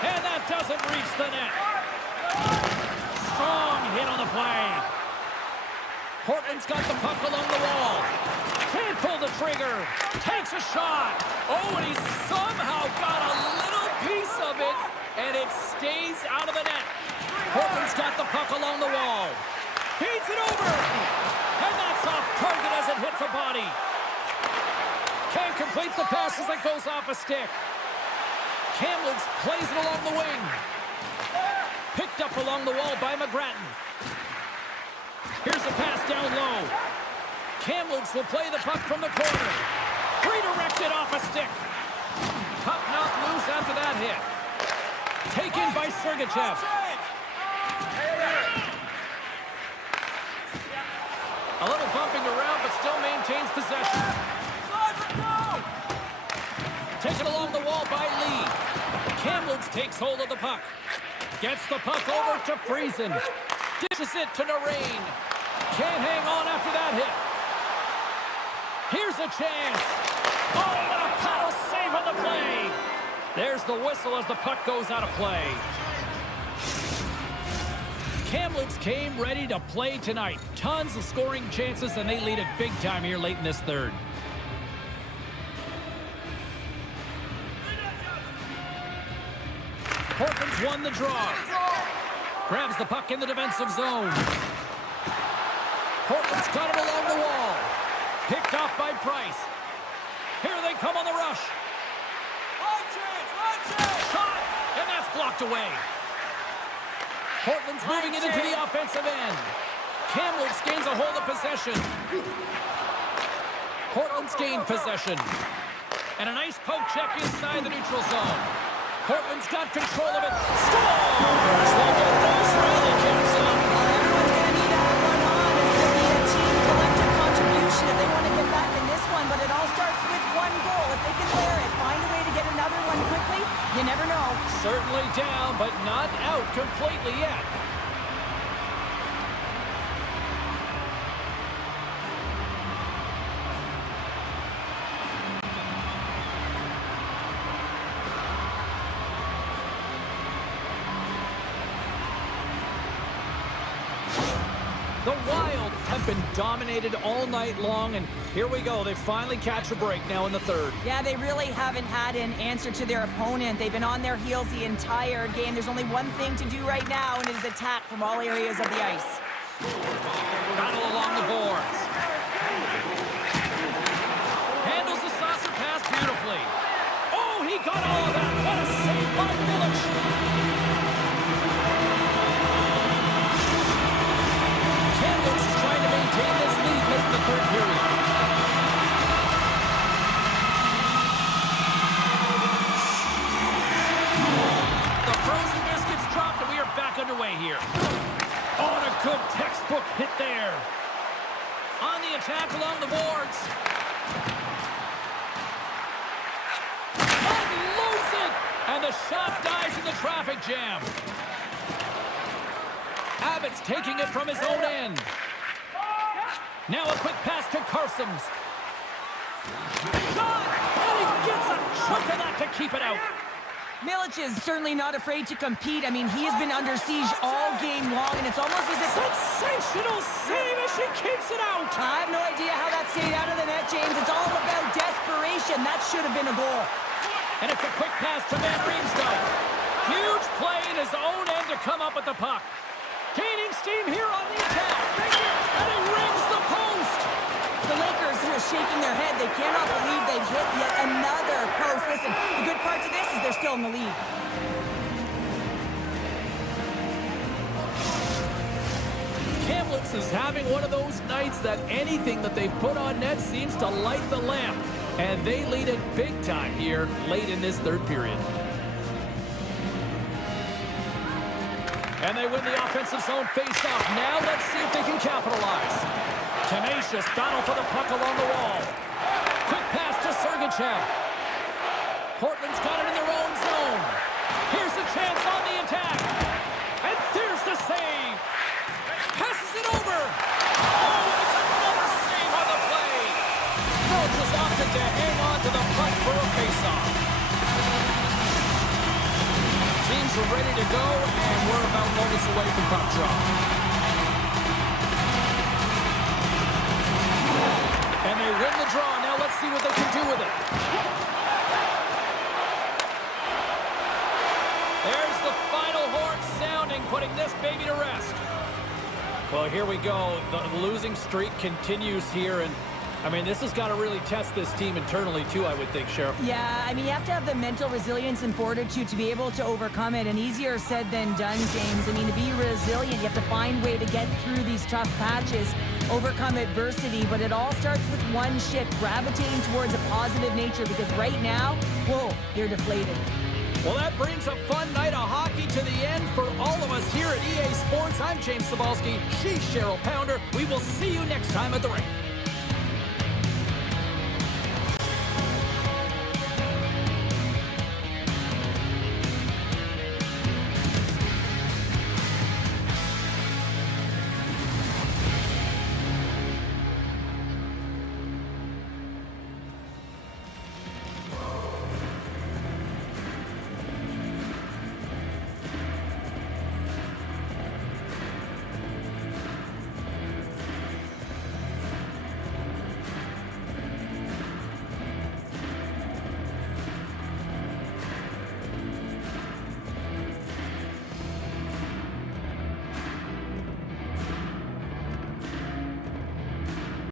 And that doesn't reach the net. Strong hit on the play. Portland's got the puck along the wall. Can't pull the trigger. Takes a shot. Oh, and he somehow got a little piece of it, and it stays out of the net. Portland's got the puck along the wall. Feeds it over. And that's off target as it hits a body. Can't complete the pass as it goes off a stick. Kamloops plays it along the wing. Picked up along the wall by McGrattan. Here's a pass down low. Kamloops will play the puck from the corner. Redirected off a stick. Puck knocked loose after that hit. Taken by Sergachev. A little bumping around, but still maintains possession. Taken along the wall by Lee. Kamloops takes hold of the puck. Gets the puck over to Friesen. Dishes it to Narain. Can't hang on after that hit. Here's a chance. Oh, what a paddle save on the play. There's the whistle as the puck goes out of play. Kamloops came ready to play tonight. Tons of scoring chances, and they lead it big time here late in this third. Portland's won the draw. Grabs the puck in the defensive zone. Portland's got it along the wall. Picked off by Price. Here they come on the rush. Shot, and that's blocked away. Portland's moving it into the offensive end. Kamloops gains a hold of possession. Portland's gained possession. And a nice poke check inside the neutral zone. Portland's got control of it. Scores! They get those rally counts up. Everyone's going to need to have one on. It's going to be a team collective contribution if they want to get back in this one, but it all starts with one goal. If they can layer it, find a way to get another one quickly, you never know. Certainly down, but not out completely yet. The Wild have been dominated all night long, and here we go. They finally catch a break now in the third. Yeah, they really haven't had an answer to their opponent. They've been on their heels the entire game. There's only one thing to do right now, and it is attack from all areas of the ice. Battle along the boards. Handles the saucer pass beautifully. Oh, he got all of that. What a save by Village. Kamloops is trying to maintain this lead late in the third period. The frozen biscuits dropped, and we are back underway here. Oh, and a good textbook hit there. On the attack along the boards. Unloads it! And the shot dies in the traffic jam. Abbott's taking it from his own end. Now a quick pass to Carsons. Shot! And he gets a chunk of that to keep it out. Milic is certainly not afraid to compete. I mean, he has been under siege all game long, and it's almost as if... Sensational save as she keeps it out. I have no idea how that stayed out of the net, James. It's all about desperation. That should have been a goal. And it's a quick pass to Van Riemsdyk. Huge play in his own end to come up with the puck. Gaining steam here on the attack. And he rings the post. The Lakers are shaking their head. They cannot believe they've hit yet another post. Listen, the good part to this is they're still in the lead. Kamloops is having one of those nights that anything that they've put on net seems to light the lamp. And they lead it big time here late in this third period. And they win the offensive zone face-off. Now let's see if they can capitalize. Tenacious battle for the puck along the wall. Quick pass to Sergachev. Portland's got it in their own zone. Here's a chance on the attack. And there's the save. Passes it over. Oh, and it's another save on the play. The it to hang on to the puck for a faceoff. Teams are ready to go, and we're about moments away from puck drop. And they win the draw. Now let's see what they can do with it. There's the final horn sounding, putting this baby to rest. Well, here we go. The losing streak continues here, and I mean, this has got to really test this team internally, too, I would think, Cheryl. Yeah, I mean, you have to have the mental resilience and fortitude to be able to overcome it, and easier said than done, James. I mean, to be resilient, you have to find a way to get through these tough patches, overcome adversity, but it all starts with one shift, gravitating towards a positive nature, because right now, whoa, you're deflated. Well, that brings a fun night of hockey to the end for all of us here at EA Sports. I'm James Cebulski. She's Cheryl Pounder. We will see you next time at the rink.